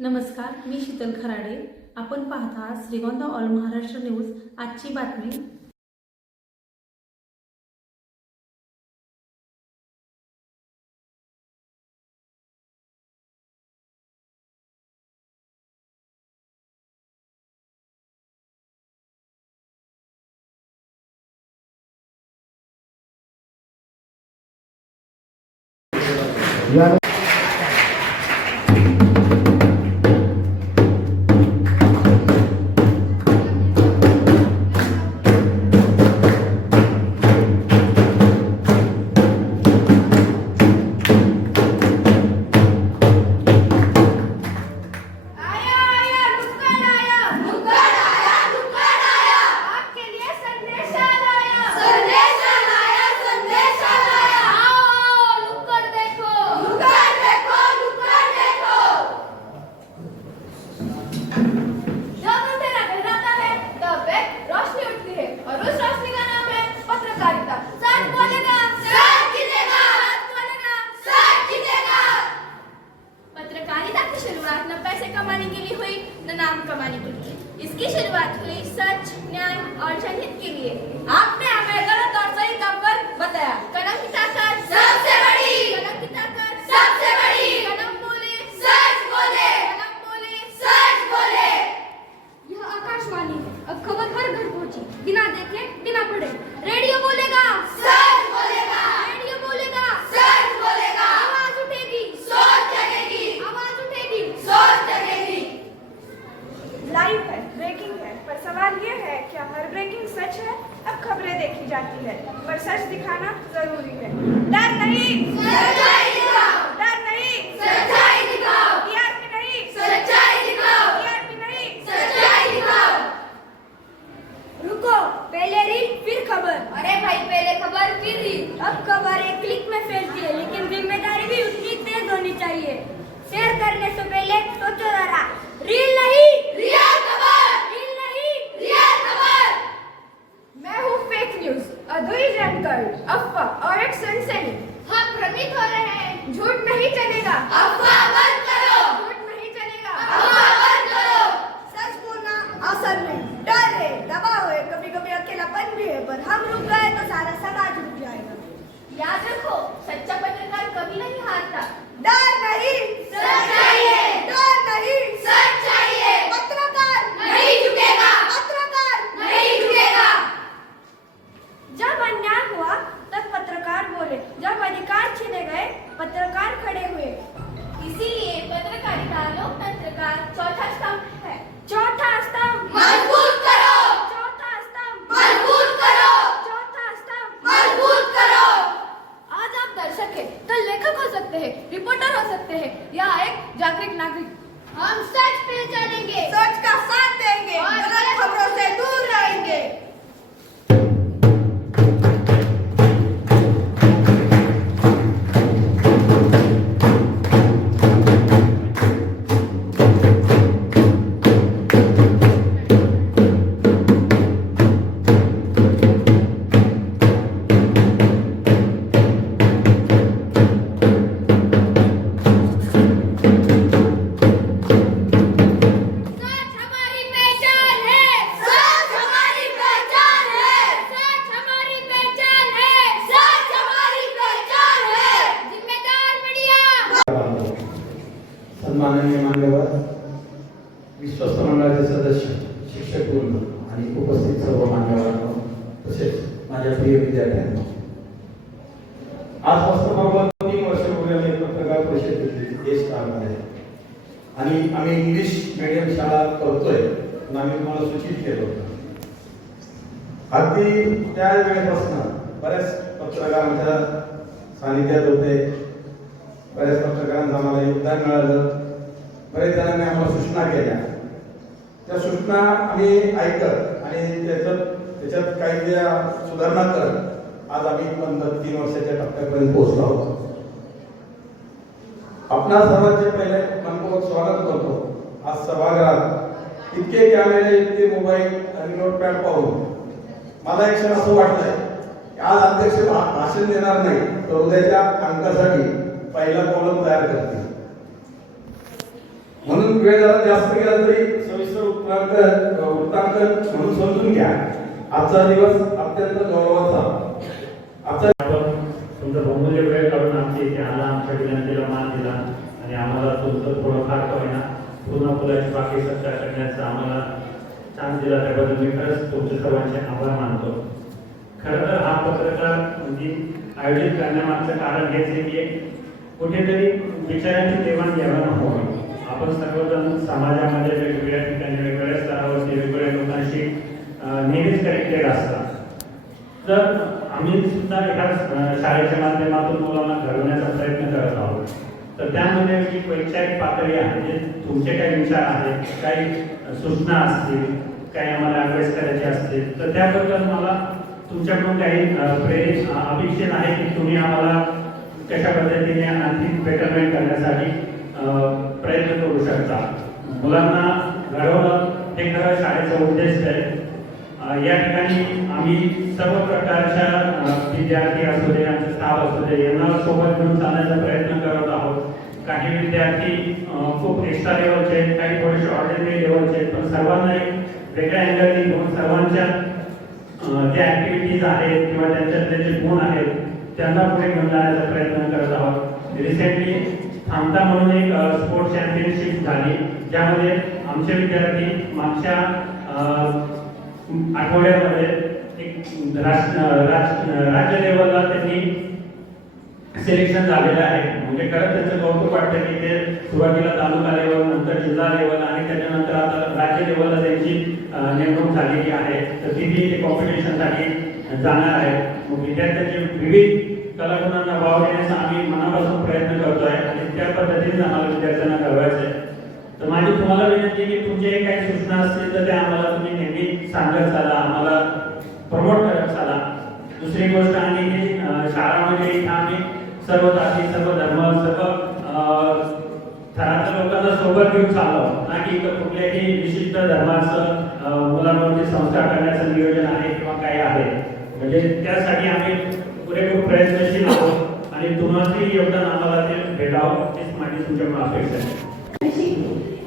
नमस्कार, मी शीतल खराडे. आपण पाहता श्रीगोंदा ऑल महाराष्ट्र न्यूज. आजची बातमी. कमाने के लिए हुई न नाम कमाने के लिए। इसकी शुरुआत हुई सच, न्याय और जनहित के लिए। आपने हमें गलत और सही काम कर बताया। कलम की ताकत सबसे बड़ी, कलम की ताकत सबसे बड़ी। कलम बोले सच बोले, कलम बोले सच बोले। यह आकाशवाणी है, अब खबर हर घर पहुंची, बिना देखे बिना पढ़े। रेडियो बोलेगा सच बोलेगा, रेडियो बोलेगा सच बोलेगा। आवाज उठेगी सोच जगेगी, आवाज उठेगी सोच जगेगी। लाइव है, ब्रेकिंग है, पर सवाल ये है क्या हर ब्रेकिंग सच है? अब खबरें देखी जाती है, पर सच दिखाना जरूरी है। डर नहीं, सच्चाई दिखाओ, डर नहीं, सच्चाई दिखाओ, टीआरपी नहीं, सच्चाई दिखाओ, टीआरपी नहीं। सच्चाई दिखाओ। रुको, पहले रील फिर खबर। अरे भाई, पहले खबर फिर रील। अब खबर एक क्लिक में फैलती है, लेकिन जिम्मेदारी भी उतनी तेज होनी चाहिए। शेयर करने से पहले सोचो जरा, रील नहीं रियल खबर, रील नहीं। रियल खबर। मैं हूँ फेक न्यूज, अधूरी जानकारी, अफवाह और एक सनसनी। हम भ्रमित हो रहे हैं। झूठ नहीं चलेगा, अफवाह बंद करो, झूठ नहीं चलेगा। अफवाह बंद करो। सच बोलना आसान नहीं, डर है, दबाव है, कभी कभी अकेलापन भी है, पर हम रुक गए तो सारा समाज रुक जाएगा। याद रखो, सच्चा पत्रकार कभी नहीं हारता। डर नहीं, सच चाहिए, डर नहीं, सच चाहिए। पत्रकार नहीं झुकेगा, पत्रकार नहीं झुकेगा। जब अन्याय हुआ तब पत्रकार बोले, जब अधिकार छीने गए पत्रकार खड़े हुए। इसीलिए पत्रकारिता लोकतंत्र का चौथा स्तंभ है। चौथा स्तंभ मजबूत करो, चौथा स्तंभ मजबूत करो, चौथा स्तंभ मजबूत करो। आज आप दर्शक हैं, कल लेखक हो सकते हैं, रिपोर्टर हो सकते हैं, या एक जागरूक नागरिक। हम सच पहचानेंगे, सच का साथ देंगे, और गलत खबरों से दूर रहेंगे। सच हमारी पहचान है, सच हमारी पहचान है, सच हमारी पहचान है, सच हमारी पहचान है। जिम्मेदार मीडिया। सन्माननीय मान्यवर, विश्वस्त मंडळाचे सदस्य, शिक्षक वृंद आणि उपस्थित सर्व मान्यवरांनो, तसेच माझ्या प्रिय विद्यार्थ्यांनो, आजपासून बरोबर 3 वर्ष पूर्वी मी पत्रकार परिषद घेतली देश कारमध्ये, आणि आम्ही इंग्लिश मीडियम शाळा करतोय म्हणून आम्ही तुम्हाला सूचित केलं होतं. अगदी त्या वेळेपासून बऱ्याच पत्रकारांच्या सानिध्यात होते, बऱ्याच पत्रकारांना आम्हाला योगदान मिळालं, बरेच जणांनी आम्हाला सूचना केल्या. त्या सूचना आम्ही ऐकत आणि त्याच्यात काही ज्या सुधारणा करत आज आम्ही 3 वर्षाच्या टप्प्यापर्यंत पोहोचलो आहोत. आपणा सर्वांचे पहिले मनपूर्वक स्वागत करतो. आज सभागृहात इतके कॅमेरे, इतके मोबाईल आणि नोटपॅड पाहून मला एक क्षण असं वाटलंय की आज अध्यक्ष भाषण देणार नाही तर उद्याच्या अंकासाठी पहिला कॉलम तयार करतील. म्हणून अजून वेळ जरा जास्त गेला तरी सविस्तर वृत्तांकन म्हणून समजून घ्या. आजचा दिवस अत्यंत गौरवाचा. आजचा तुमचा बहुमूल्य वेळ काढून आमच्या इथे आला, आमच्या विनंतीला मान दिला आणि आम्हाला तुमचं थोडंफार का होईना पूर्ण फुलाची बाकी चर्चा करण्याचा आम्हाला चान्स दिला, त्याबद्दल मी खरंच तुमचे सर्वांचे आभार मानतो. खरं तर हा पत्रकार म्हणजे आयोजित करण्यामागचं कारण हेच आहे की कुठेतरी विचारांची देवाणघेवाण होईल. आपण सर्वजण समाजामध्ये वेगवेगळ्या ठिकाणी वेगवेगळ्या स्तरावरती वेगवेगळ्या लोकांशी नेहमीच कनेक्टेड असतात. तर आम्ही सुद्धा एका शाळेच्या माध्यमातून मुलांना घडवण्याचा प्रयत्न करत आहोत. तर त्यामध्ये जी वैचारिक पातळी आहे, जे तुमचे काही विचार आहेत, काही सूचना असतील, काही आम्हाला ॲडवाईस करायचे असतील, तर त्याबद्दल मला तुमच्याकडून काही प्रेरित अपेक्षित आहे की तुम्ही आम्हाला कशा पद्धतीने आणखी बेटरमेंट करण्यासाठी प्रयत्न करू शकता. मुलांना घडवणं हे खरं शाळेचा उद्देश आहे. या ठिकाणी आम्ही सर्व प्रकारच्या विद्यार्थी असू दे, आमचे स्टाफ असू दे, यांना सोबत घेऊन चालण्याचा प्रयत्न करत आहोत. काही विद्यार्थी खूप एक्स्ट्रा लेवलचे आहेत, काही थोडेसे ऑर्डिनरी लेवलचे आहेत, पण सर्वांना एक वेगळ्या अँगलने घेऊन सर्वांच्या ज्या ॲक्टिव्हिटीज आहेत किंवा त्यांच्यातले जे गुण आहेत त्यांना पुढे घेऊन जाण्याचा प्रयत्न करत आहोत. रिसेंटली थांबता म्हणून एक स्पोर्ट्स चॅम्पियनशिप झाली, ज्यामध्ये आमचे विद्यार्थी मागच्या आठवड्यामध्ये एक राज्य लेवलला त्यांनी सिलेक्शन झालेलं आहे. म्हणजे खरंच त्यांचं कौतुक वाटतं की ते सुरुवातीला तालुका लेवल, नंतर जिल्हा लेवल आणि त्याच्यानंतर आता राज्य लेवलला त्यांची नेमणूक झालेली आहे. तर तिथे ते कॉम्पिटिशनसाठी जाणार आहे. मग विद्यार्थ्यांचे विविध कलागुणांना वाव देण्याचा आम्ही मनापासून प्रयत्न करतोय आणि त्या पद्धतीने आम्हाला विद्यार्थ्यांना घडवायचं आहे. तर माझी तुम्हाला विनंती की तुमचे काही सूचना असतील तर त्या आम्हाला तुम्ही नेहमी सांगत चाला, आम्हाला प्रमोट करत चाला. दुसरी गोष्ट आणि की शाळामध्ये इथं आम्ही सर्व जाती, सर्व धर्म, सर्व थराच्या लोकांना सोबत घेऊन चाललो ना की इथं कुठल्याही विशिष्ट धर्माचं मुलांवरती संस्कार करण्याचं नियोजन आहे किंवा काय आहे. म्हणजे त्यासाठी आम्ही पुरेपूर प्रयत्नशील आहोत आणि तुमचंही योगदान आम्हाला ते भेटावं हीच माझी तुमच्याकडून अपेक्षा आहे.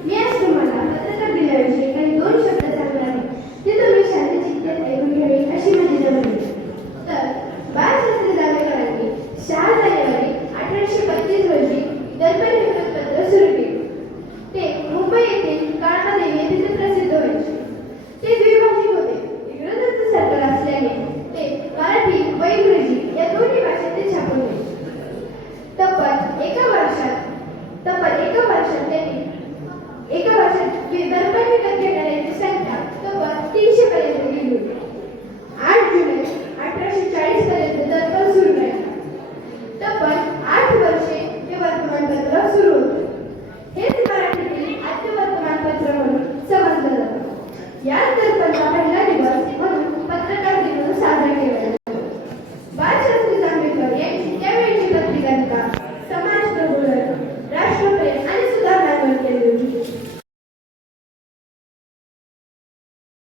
मी आज तुम्हाला पत्रकार दिनाविषयी काही 2 शब्द सांगणार आहे, ते तुम्ही शांत चित्तात ऐकून घ्यावे अशी माझी विनंती. तर बाळशास्त्री जांभेकरांनी 6 जानेवारी 1832 रोजी दर्पण हे वृत्तपत्र सुरू केले. ते मुंबई येथील काळमादेवी येथे प्रसिद्ध व्हायचे. ते द्विभाषिक होते. इंग्रजांचे सरकार असल्याने ते मराठी व इंग्रजी या दोन्ही भाषेत ते छापून घ्यायचे. तब्बल एका वर्षात त्यांनी दर्पण विकत घेणाऱ्यांची संख्या तब्बल 300 पर्यंत गेली होती. 8 जुलै 1840 पर्यंत दर्पण सुरू राहिले. तब्बल 8 वर्षे हे वर्तमानपत्र सुरू होते. हेच मराठीतील आद्य वर्तमानपत्र म्हणून समजलं जातं. याच दर्पणचा